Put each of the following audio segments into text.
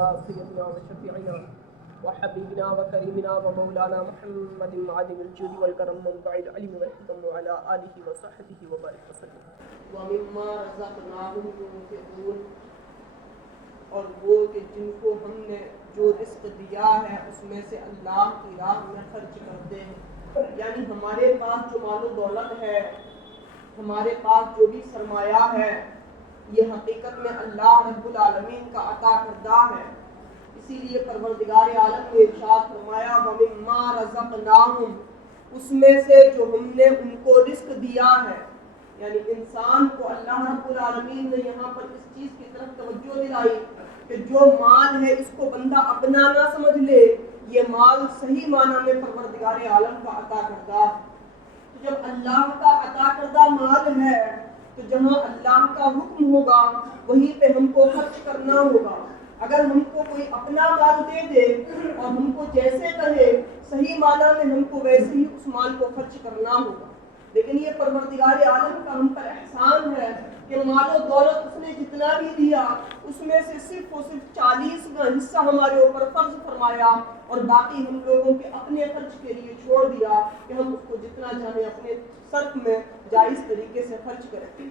على سيدنا وشفيعنا وحبيبنا وكريمنا ومولانا محمد معدن الجود والكرم منبع العلم والحكم وعلى آله وصحبه وبارك وسلم. وَمِمَّا رَزَقْنَاهُمْ يُنْفِقُونَ، اور وہ کہ جن کو ہم نے جو رزق دیا ہے اس میں سے اللہ کی راہ میں خرچ کرتے ہیں. یعنی ہمارے پاس جو مال و دولت ہے، ہمارے پاس جو بھی سرمایہ ہے، یہ حقیقت میں اللہ رب العالمین کا عطا کردہ ہے. اسی لیے پروردگار عالم نے ارشاد فرمایا وَمِمَّا رَزَقْنَاهُمْ، اس میں سے جو ہم نے ان کو رزق دیا ہے. یعنی انسان کو اللہ رب العالمین نے یہاں پر اس چیز کی طرف توجہ دلائی کہ جو مال ہے اس کو بندہ اپنا نہ سمجھ لے، یہ مال صحیح معنی میں پروردگار عالم کا عطا کردہ. تو جب اللہ کا عطا کردہ مال ہے تو جہاں اللہ کا حکم ہوگا وہیں پہ ہم کو خرچ کرنا ہوگا. اگر ہم کو کوئی اپنا مال دے دے اور ہم کو جیسے کہے صحیح معنی میں ہم کو ویسے ہی اس مال کو خرچ کرنا ہوگا. لیکن یہ پروردگار عالم کا ہم پر احسان ہے کہ مال و دولت اس نے جتنا بھی دیا اس میں سے صرف اور صرف 40واں حصہ ہمارے اوپر فرض فرمایا اور باقی ہم لوگوں کے اپنے خرچ کے لیے چھوڑ دیا کہ ہم اس کو جتنا چاہیں اپنے صرف میں جائز طریقے سے خرچ کریں.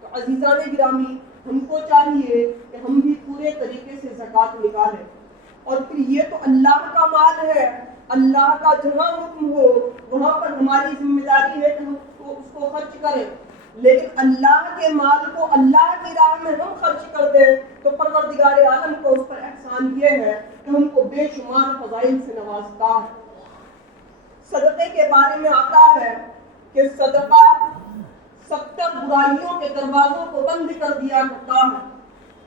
تو عزیزان گرامی، ہم کو چاہیے کہ ہم بھی پورے طریقے سے زکوٰۃ نکالیں. اور پھر یہ تو اللہ کا مال ہے، اللہ کا جہاں حکم ہو وہاں پر ہماری ذمہ داری ہے کہ ہم اس کو خرچ کریں. لیکن اللہ کے مال کو اللہ کی راہ میں ہم خرچ کر دیں تو پروردگار عالم کو اس پر احسان یہ ہے کہ ہم کو بے شمار فضائل سے نوازتا ہے. صدقے کے بارے میں آتا ہے کہ صدقہ 70 برائیوں کے دروازوں کو بند کر دیا کرتا ہے.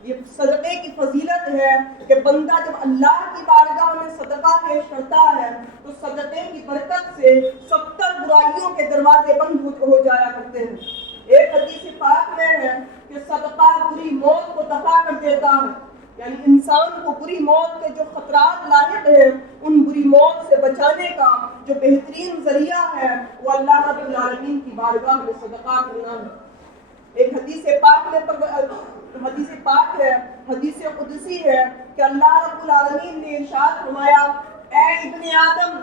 یہ صدقے کی فضیلت ہے کہ بندہ جب اللہ کی بارگاہ میں صدقہ پیش کرتا ہے تو صدقے کی برکت سے 70 برائیوں کے دروازے بند ہو جایا کرتے ہیں. ایک حدیث پاک میں ہے کہ صدقہ بری موت کو دفع کر دیتا ہے. یعنی انسان کو بری موت کے جو خطرات لاحق ہیں ان بری موت سے بچانے کا جو بہترین ذریعہ ہے وہ اللہ رب العالمین کی بارگاہ میں صدقہ کرنا ہے. ایک حدیث پاک ہے، حدیث قدسی ہے کہ اللہ رب العالمین نے ارشاد فرمایا اے ابن آدم،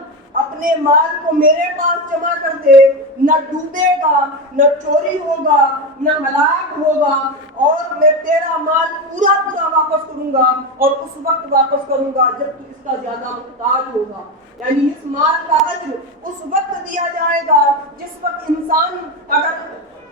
اپنے مال کو میرے پاس جمع کر دے، نہ ڈوبے گا، نہ چوری ہوگا، نہ ہلاک ہوگا، اور میں تیرا مال پورا واپس کروں گا اور اس وقت واپس کروں گا جب تو اس کا زیادہ محتاج ہوگا. یعنی اس مال کا اجر اس وقت دیا جائے گا جس وقت انسان اگر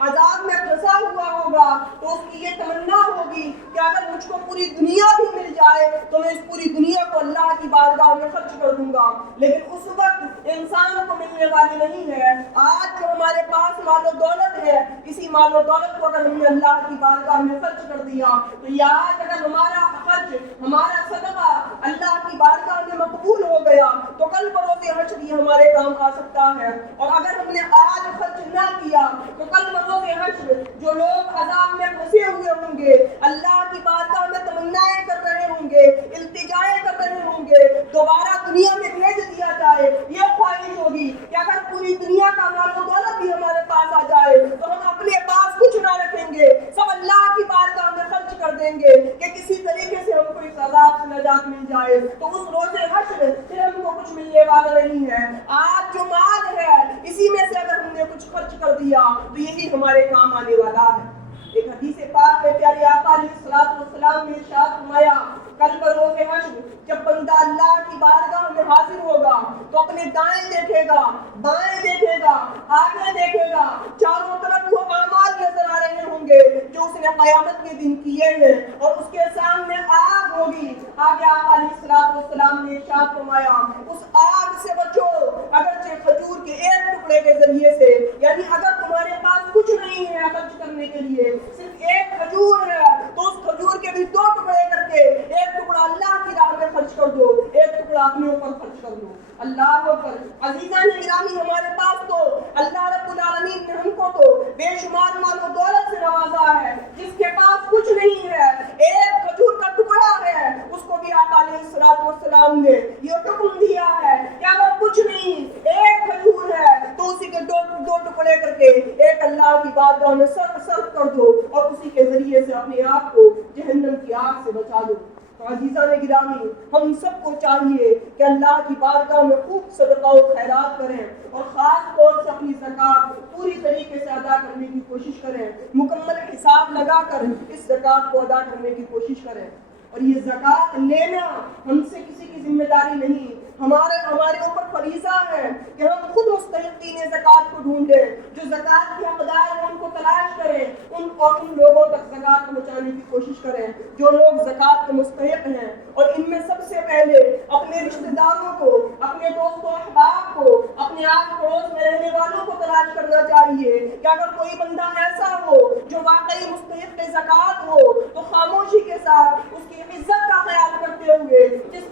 عذاب میں پھنسا ہوا ہوگا تو اس کی یہ تمنا ہوگی کہ اگر مجھ کو پوری دنیا بھی مل جائے تو میں اس پوری دنیا کو اللہ کی بارگاہ میں خرچ کر دوں گا. لیکن اس وقت انسان کو ملنے والی نہیں ہے. آج جو ہمارے پاس مال و دولت ہے، اسی مال و دولت کو اگر ہم نے اللہ کی بارگاہ میں خرچ کر دیا تو یہ آج اگر ہمارا خرچ، ہمارا صدقہ اللہ کی بارگاہ میں مقبول ہو گیا تو کل بروز حشر یہ ہمارے کام آ سکتا ہے. اور اگر ہم نے آج خرچ نہ کیا تو کل بروز حشر جو لوگ عذاب میں پھنسے ہوئے ہوں گے، اللہ کی بارگاہ میں تمنائیں کر رہے ہوں گے، التجائیں کر رہے ہوں گے دوبارہ دنیا میں بھیج دیا جائے، یہ خواہش ہوگی کہ اگر پوری دنیا کا مال و دولت بھی ہمارے پاس آ جائے تو ہم اپنے پاس کچھ نہ رکھیں گے، سب اللہ کی بارگاہ میں خرچ کر دیں گے کہ کسی طریقے سے ہم کو اس عذاب سے نجات مل جائے. تو اس روز حشر پھر ہم کو کچھ ملنے والا نہیں ہے. آج جو مال ہے اسی میں سے اگر ہم نے کچھ خرچ کر دیا تو یہی ہمارے کام آنے والا ہے. ایک حدیث پاک میں پیارے آقا علیہ الصلوۃ والسلام نے ارشاد فرمایا کل بروز حشر جب بندہ اللہ کی بارگاہ میں حاضر ہوگا تو اپنے دائیں دیکھے گا، بائیں دیکھے گا، آگے دیکھے گا، چاروں طرف وہ اعمال نظر آ رہے ہوں گے جو اس نے قیامت کے دن کیے ہیں اور اس کے سامنے آگ ہوگی. آگے آقا علیہ الصلوۃ والسلام نے ارشاد فرمایا اس آگ سے بچو اگرچہ کھجور کے ایک ٹکڑے کے ذریعے سے. یعنی اگر تمہارے پاس کچھ نہیں ہے خرچ کرنے کے لیے، صرف ایک کھجور ہے تو اس کھجور کے بھی 2 ٹکڑے کر کے ایک ٹکڑا اللہ کی راہ میں خرچ کر دو، ایک ٹکڑا اپنے اوپر خرچ کر دو. اللہ اکبر. عزیزان گرامی، ہمارے پاس تو اللہ رب العالمین نے ہم کو تو بے شمار مال و دولت سے نوازا ہے. جس کے پاس کچھ نہیں ہے، ایک کھجور کا ٹکڑا ہے، اس کو بھی آقا علیہ الصلوۃ والسلام نے یہ حکم دیا ہے کہ اگر کچھ نہیں، ایک کھجور ہے تو اسی کے 2 ٹکڑے کر کے ایک اللہ کی بارگاہ میں صرف کر دو اور اسی کے ذریعے سے اپنے آپ کو جہنم کی آگ سے بچا دو. عزیزان گرامی، ہم سب کو چاہیے کہ اللہ کی بارگاہ میں خوب صدقہ و خیرات کریں اور خاص طور سے اپنی زکوٰۃ پوری طریقے سے ادا کرنے کی کوشش کریں، مکمل حساب لگا کر اس زکوٰۃ کو ادا کرنے کی کوشش کریں۔ اور یہ زکوٰۃ لینا ہم سے کسی کی ذمہ داری نہیں، ہمارے اوپر فریضہ ہے کہ ہم خود مستحقین زکوٰۃ کو ڈھونڈیں، جو زکوٰۃ کے حقدار ہیں ان کو تلاش کریں، ان لوگوں تک زکوٰۃ پہنچانے کی کوشش کریں جو لوگ زکوٰۃ کے مستحق ہیں۔ اور ان میں سب سے پہلے اپنے رشتہ داروں کو، اپنے دوست و احباب کو، اپنے آس پڑوس میں رہنے والوں کو تلاش کرنا چاہیے کہ اگر کوئی بندہ ایسا ہو جو واقعی مستحق زکوٰۃ ہو تو خاموشی کے ساتھ اس کی عزت کا خیال کرتے ہوئے جس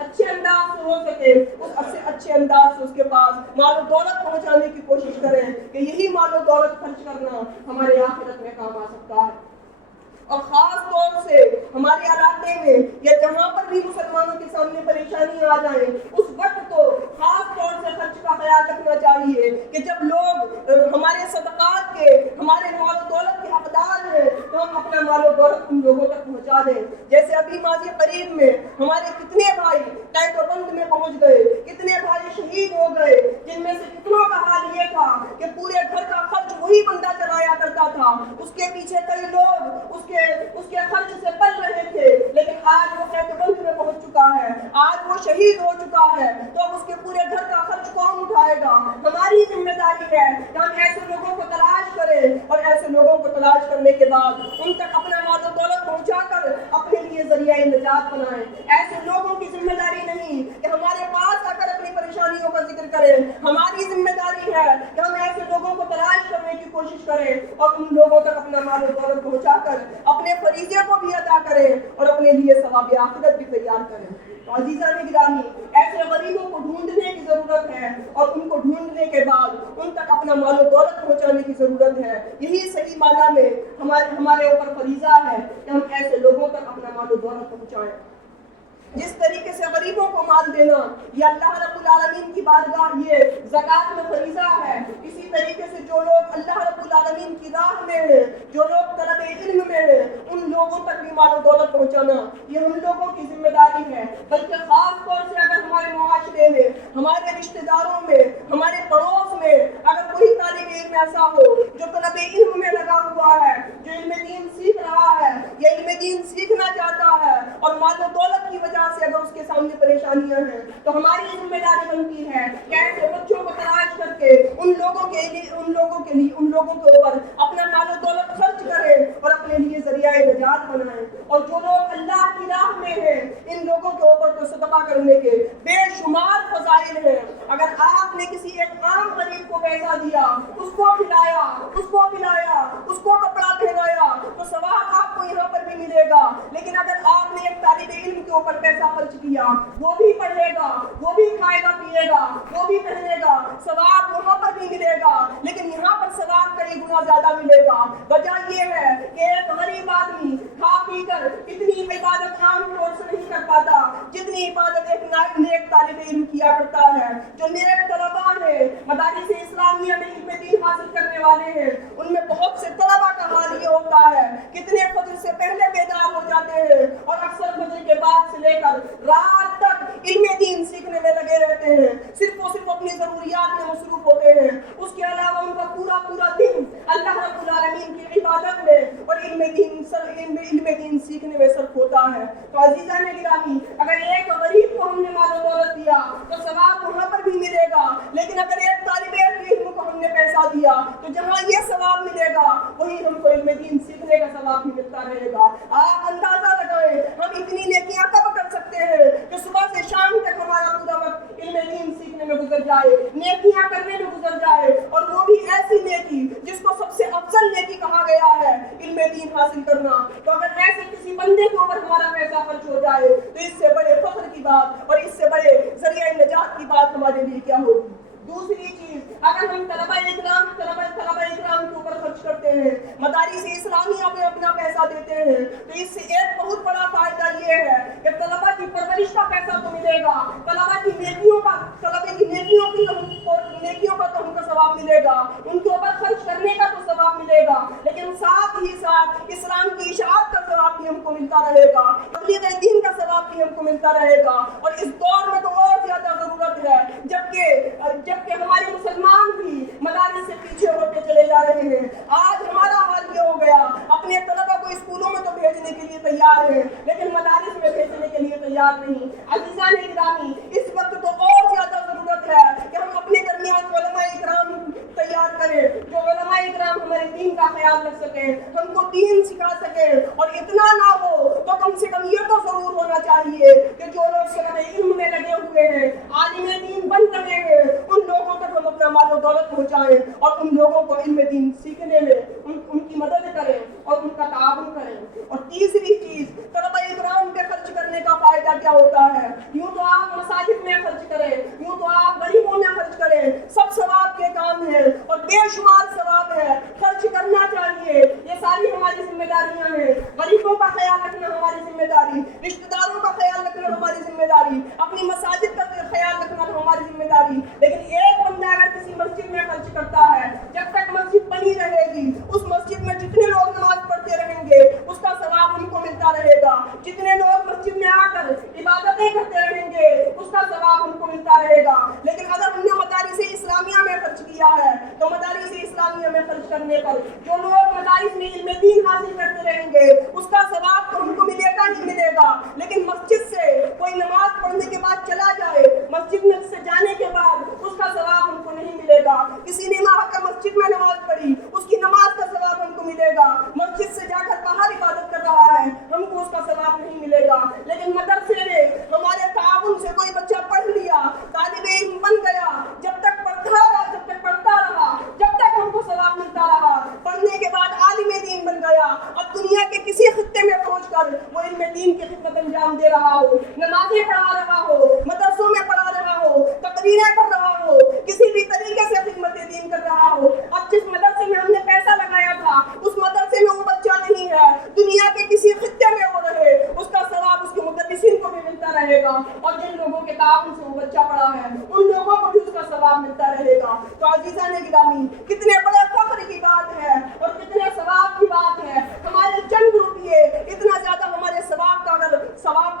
اچھے انداز سے ہو سکے اس اچھے انداز سے اس کے پاس مال و دولت پہنچانے کی کوشش کریں کہ یہی مال و دولت خرچ کرنا ہمارے آخرت میں کام آ سکتا ہے۔ اور خاص طور سے ہمارے علاقے میں یا جہاں پر بھی مسلمانوں کے سامنے پریشانی آ جائے اس وقت تو خاص طور سے خرچ کا خیال رکھنا چاہیے کہ جب لوگ ہمارے صدقات کے، ہمارے مال و دولت کے حقدار ہیں تو ہم اپنا مال و دولت ان لوگوں تک پہنچا دیں۔ جیسے ابھی ماضی قریب میں ہمارے کتنے بھائی ٹینک بند میں پہنچ گئے، کتنے بھائی شہید ہو گئے، جن میں سے کتنوں کا حال یہ تھا کہ پورے گھر کا خرچ وہی بندہ چلایا کرتا تھا، اس کے پیچھے کئی لوگ اس کے خرچ سے پل رہے تھے، لیکن آج وہ ٹینک بند میں پہنچ چکا ہے، آج وہ شہید ہو چکا ہے، تو اب اس کے پورے گھر کا خرچ کون اٹھائے گا؟ ہماری ذمہ داری ہے کہ ہم ایسے لوگوں کو تلاش کریں اور ایسے لوگوں کو تلاش کرنے کے بعد ان تک اپنا مال و دولت پہنچا کر اپنے لیے ذریعہ نجات بنائیں۔ ایسے لوگوں کی ذمہ داری نہیں کہ ہمارے پاس آ کر اپنی پریشانیوں کا ذکر کریں، ہماری ذمہ داری ہے کہ ہم ایسے لوگوں کو تلاش کرنے کی کوشش کریں اور ان لوگوں تک اپنا مال و دولت پہنچا کر اپنے فریضے کو بھی ادا کریں اور اپنے لیے ثواب آخرت بھی تیار کریں۔ تو عزیزان گرامی، ایسے غریبوں کو ڈھونڈنے کی ضرورت ہے اور ان کو ڈھونڈنے کے بعد ان تک اپنا مال و دولت پہنچانے کی ضرورت ہے۔ یہی صحیح معنی میں ہمارے اوپر فریضہ ہے کہ ہم ایسے لوگوں تک اپنا مال و دولت پہنچائیں۔ جس طریقے سے غریبوں کو مال دینا یہ اللہ رب العالمین کی بارگاہ یہ زکوٰۃ میں فریضہ ہے، اسی طریقے سے جو لوگ اللہ رب العالمین کی راہ میں ہیں، جو لوگ طلب علم میں ہیں، ان لوگوں تک بھی مال و دولت پہنچانا یہ ان لوگوں کی ذمہ داری ہے۔ بلکہ خاص طور سے اگر ہمارے معاشرے میں، ہمارے رشتہ داروں میں، ہمارے پڑوس میں اگر کوئی طالب علم ایسا ہو جو طلب علم میں لگا ہوا ہے، جو علم دین سیکھ رہا ہے یا علم دین سیکھنا چاہتا ہے اور مال و دولت کی وجہ سے اگر اس کے سامنے پریشانیاں ہیں تو ہماری ذمہ داری بنتی ہے کہ ایسے بچوں کو تلاش کر کے ان لوگوں کے اوپر اپنا مال و دولت خرچ کریں اور اپنے لیے ذریعہ نجات بنائیں۔ اور جو لوگ اللہ کی راہ میں ہیں ان لوگوں کے اوپر تو صدقہ کرنے کے بے شمار فضائل ہیں۔ اگر آپ نے کسی ایک عام غریب کو پیسہ دیا، اس کو کھلایا، اس کو پلایا، اس کو کپڑا پہنایا تو ثواب آپ کو یہاں پر بھی ملے گا۔ لیکن اگر آپ نے ایک طالب علم کے اوپر پیسہ خرچ کیا، وہ بھی پڑھے گا، وہ بھی کھائے گا پیے گا، وہ بھی پہنے گا، ثواب وہاں پر بھی ملے گا، لیکن یہاں پر ثواب کئی گنا زیادہ ملے گا۔ وجہ یہ ہے کہ ایک غریب آدمی کھا پی کر اتنی عبادت عام طور سے نہیں کر پاتا جتنی عبادت ایک نیک طالب علم کیا کرتا ہے۔ جو نیک طلباء ہیں، مدارس اسلامیہ میں علم دین حاصل کرنے والے ہیں، ان میں بہت سے طلباء کا حال یہ ہوتا ہے کتنے فجر سے پہلے بیدار ہو جاتے ہیں اور اکثر فجر کے بعد سے لے کر رات تک علم دین سیکھنے میں لگے رہتے ہیں، صرف و صرف اپنی ضروریات میں مصروف ہوتے ہیں۔ اس کے علاوہ ان کا پورا دن اللہ رب العالمین کی عبادت میں اور علم دین سیکھنے میں صرف ہوتا ہے۔ تو عزیزان گرامی، اگر ایک غریب کو ہم نے مال و دولت دیا تو ثواب وہاں پر بھی ملے گا، لیکن اگر ایک طالب علم کو ہم نے پیسہ دیا تو جہاں یہ ثواب ملے گا وہیں ہم کو علم دین سیکھنے کا ثواب بھی ملتا رہے گا۔ آپ اندازہ لگائیں ہم اتنی نیکیاں کب کر سکتے ہیں کہ صبح سے شام تک ہمارا پورا وقت علم دین سیکھنے میں گزر جائے، نیکیاں کرنے میں گزر جائے، اور وہ بھی ایسی نیکی جس کو سب سے افضل نیکی کہا گیا ہے، علم دین حاصل کرنا۔ تو اگر ایسے کسی بندے کے اوپر ہمارا پیسہ خرچ ہو جائے تو اس سے بڑے فخر کی بات اور اس سے بڑے ذریعہ نجات کی بات ہمارے لیے کیا ہوگی؟ دوسری چیز، اگر ہم طلبہ اکرام کے اوپر خرچ کرتے ہیں، مدارس اسلامیہ میں اپنا پیسہ دیتے ہیں، تو اس سے ایک بہت بڑا فائدہ یہ ہے کہ طلبہ کی پرورش کا پیسہ تو ملے گا، طلبہ کی نیکیوں کا تو ہم کو ثواب ملے گا، ان کے اوپر خرچ کرنے کا تو ثواب ملے گا، لیکن ساتھ ہی ساتھ اسلام کی اشاعت کا ثواب بھی ہم کو ملتا رہے گا, تبلیغ دین کا ثواب بھی ہم کو ملتا رہے گا. اور اس دور میں تو اور زیادہ ضرورت ہے, جبکہ ہمارے مسلمان بھی مدارس سے پیچھے ہوتے چلے جا رہے ہیں. آج ہمارا حال یہ ہو گیا, اپنے طلبہ کو اسکولوں میں تو بھیجنے کے لیے تیار ہے لیکن مدارس میں بھیجنے کے لیے تیار نہیں. عزیزان گرامی, اس وقت تو اور زیادہ ضرورت ہے کہ ہم اپنے درمیان علماء اکرام تیار کریں, جو علماء اکرام ہمارے دین کا خیال رکھ سکیں, ہم کو دین سکھا سکیں. اور اتنا نہ ہو تو کم سے کم یہ تو ضرور ہونا چاہیے کہ جو لوگ صرف علم میں لگے ہوئے ہیں, عالم دین بن رہے ہیں, ان لوگوں تک ہم اپنا مال و دولت پہنچائیں اور ان لوگوں کو علم دین سیکھنے میں ان کی مدد کریں اور ان کا تعاون کریں. اور تیسری چیز, طلبہ اکرام پہ خرچ کرنے کا فائدہ کیا ہوتا ہے؟ یوں تو آپ مساجد میں خرچ کریں, یوں تو آپ غریبوں میں خرچ کریں, سب ثواب کے کام ہیں اور بے شمار ثواب ہے, خرچ کرنا چاہیے. یہ ساری ہماری ذمہ داریاں ہیں. غریبوں کا خیال رکھنا ہماری ذمہ داری, رشتہ داروں کا خیال رکھنا ہماری ذمہ داری, اپنی مساجد کا خیال رکھنا ہماری ذمہ داری. لیکن ایک بندہ اگر کسی مسجد میں خرچ کرتا ہے, جب تک مسجد بنی رہے گی, اس مسجد میں جتنے لوگ نماز پڑھتے رہیں گے اس کا ثواب ہم کو ملتا رہے گا. جتنے لوگ مسجد میں آ کر عبادتیں کرتے رہیں گے اس کا ثواب ہم کو ملتا رہے گا. لیکن اگر ہم نے مدارس اسلامیہ میں خرچ کیا ہے تو مدارس اسلامیہ میں خرچ کرنے پر جو لوگ مدارس میں علم دین حاصل کرتے رہیں گے اس کا ثواب تو ہم کو ملے گا ہی ملے گا. لیکن مسجد سے کوئی نماز پڑھنے کے بعد چلا جائے, مسجد میں سے جانے کے بعد اس کا ثواب ہم کو نہیں ملے گا. کسی نے آ کر مسجد میں نماز پڑھی, اس کی نماز کا ثواب ہم کو ملے گا. مسجد سے جا کر باہر عبادت کر رہا ہے, ہم کو اس کا ثواب نہیں ملے گا. لیکن مدرسے میں ہمارے تعاون سے کوئی بچہ پڑھ لیا, طالب علم بن گیا, جب تک پڑھتا رہا, جب تک ہم کو ثواب ملتا رہا. پڑھنے کے بعد عالم دین بن گیا, اب دنیا کے کسی خطے میں پہنچ کر وہ علم دین کی خدمت انجام دے رہا ہو, نمازیں پڑھا رہا ہو, مدرسوں میں پڑھا رہا ہو, تقریریں کر رہا ہو, کسی بھی طریقے سے خدمت دین کر رہا ہو. اب جس مدرسے میں ہم نے پیسہ لگایا تھا اس مدرسے میں وہ بچہ نہیں ہے, دنیا کے کسی خطے میں وہ رہے, اس کا ثواب اس کے مدرسین کو بھی ملتا رہے گا. اور جن لوگوں کے تعاون سے وہ بچہ پڑھا ہے ان لوگوں کو بھی اس کا ثواب ملتا رہے گا. تو عزیزان گرامی, کتنے بڑے فخر کی بات ہے اور کتنے ثواب کی بات ہے. ہمارے چند روپیے اتنا زیادہ ہمارے ثواب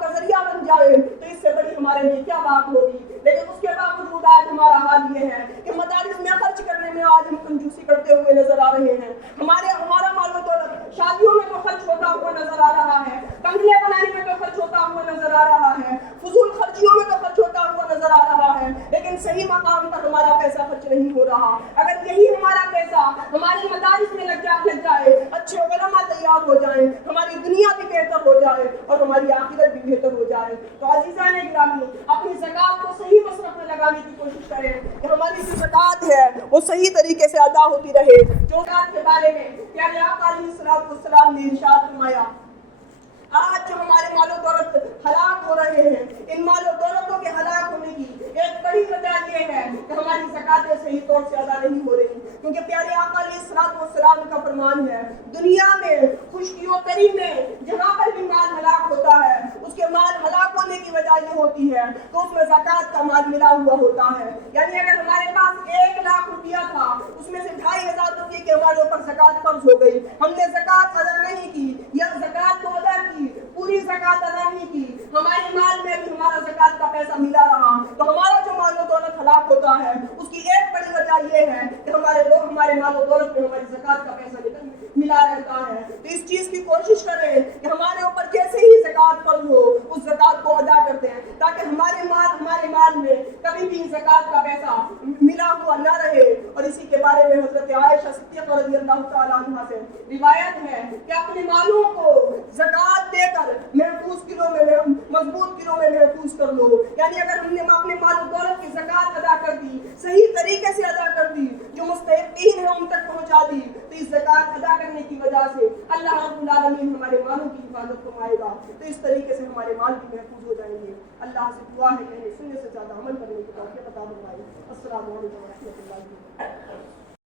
کا ذریعہ بن جائے تو اس سے بڑی ہمارے لیے کیا بات ہوگی. لیکن اس کے باوجود آج ہمارا حال یہ ہے کہ مدارس میں خرچ کرنے میں آج ہم کنجوسی کرتے ہوئے نظر آ رہے ہیں. ہمارا مال و دولت شادیوں میں تو خرچ ہوتا ہوا نظر آ رہا ہے, بنگلے بنانے میں تو خرچ ہوتا ہوا نظر آ رہا ہے, فضول خرچیوں میں تو خرچ ہوتا ہوا نظر آ رہا ہے. لیکن صحیح مقام پر ہمارا پیسہ خرچ نہیں ہو رہا. اگر یہی ہمارا پیسہ ہمارے مدارس میں لگ جائے, اچھے علماء تیار ہو جائیں, ہماری دنیا بھی بہتر ہو جائے اور ہماری آخرت بھی بہتر ہو جائے. تو عزیزان گرامی, اپنی زکات کو صحیح مصرف میں لگانے کی کوشش کریں کہ ہماری جو زکات ہے وہ صحیح طریقے سے ادا ہوتی رہے. جو زکات کے بارے میں پیارے آقا علیہ الصلوۃ والسلام نے ارشاد فرمایا, آج جو ہمارے مال و دولت ہلاک ہو رہے ہیں, ان مال و دولتوں کے ہلاک ہونے کی ایک بڑی وجہ یہ ہے کہ ہماری زکاتیں صحیح طور سے ادا نہیں ہو رہی. کیونکہ پیارے آقا علیہ الصلوۃ والسلام کا فرمان ہے, دنیا میں خشکیوں تری میں جہاں پر بھی مال ہلاک ہوتا ہے اس کے مال ہلاک ہونے کی وجہ یہ ہوتی ہے تو اس میں زکات کا مال ملا ہوا ہوتا ہے. یعنی اگر ہمارے پاس 1 لاکھ روپیہ تھا, اس میں سے 2500 روپئے کے ہمارے اوپر زکات فرض ہو گئی, ہم نے زکات ادا نہیں کی یا زکات کو ادا کی, پوری زکات ادا نہیں کی, ہمارے مال میں بھی ہمارا زکات کا پیسہ ملا رہا, تو ہمارا جو مال و دولت ہلاک ہوتا ہے اس کی ایک بڑی وجہ یہ ہے کہ ہمارے مال و دولت میں ہماری زکات کا پیسہ ملا رہتا ہے. تو اس چیز کی کوشش کریں کہ ہمارے اوپر جیسے ہی زکات فرض ہو اس زکات کو ادا کرتے ہیں تاکہ ہمارے مال میں کبھی بھی زکات کا پیسہ ملا ہوا نہ رہے. اور اسی کے بارے میں حضرت عائشہ صدیقہ رضی اللہ تعالیٰ عنہا سے روایت ہے کہ اپنے مالوں کو زکات دے کر مضبوط کلوں میں محفوظ کر لو. یعنی اگر ہم نے اپنے مال و دولت کی زکات ادا کر دی, صحیح طریقے سے ادا کر دی, جو مستحقین ہیں ان تک پہنچا دی, تو اس زکات ادا کرنے کی وجہ سے اللہ رب العالمین ہمارے مالوں کی حفاظت فرمائے گا. تو اس طریقے سے ہمارے مال بھی محفوظ ہو جائیں گے. اللہ سے دعا ہے کہ سننے سے زیادہ عمل کرنے کی توفیق عطا فرمائے. السلام علیکم و رحمۃ اللہ.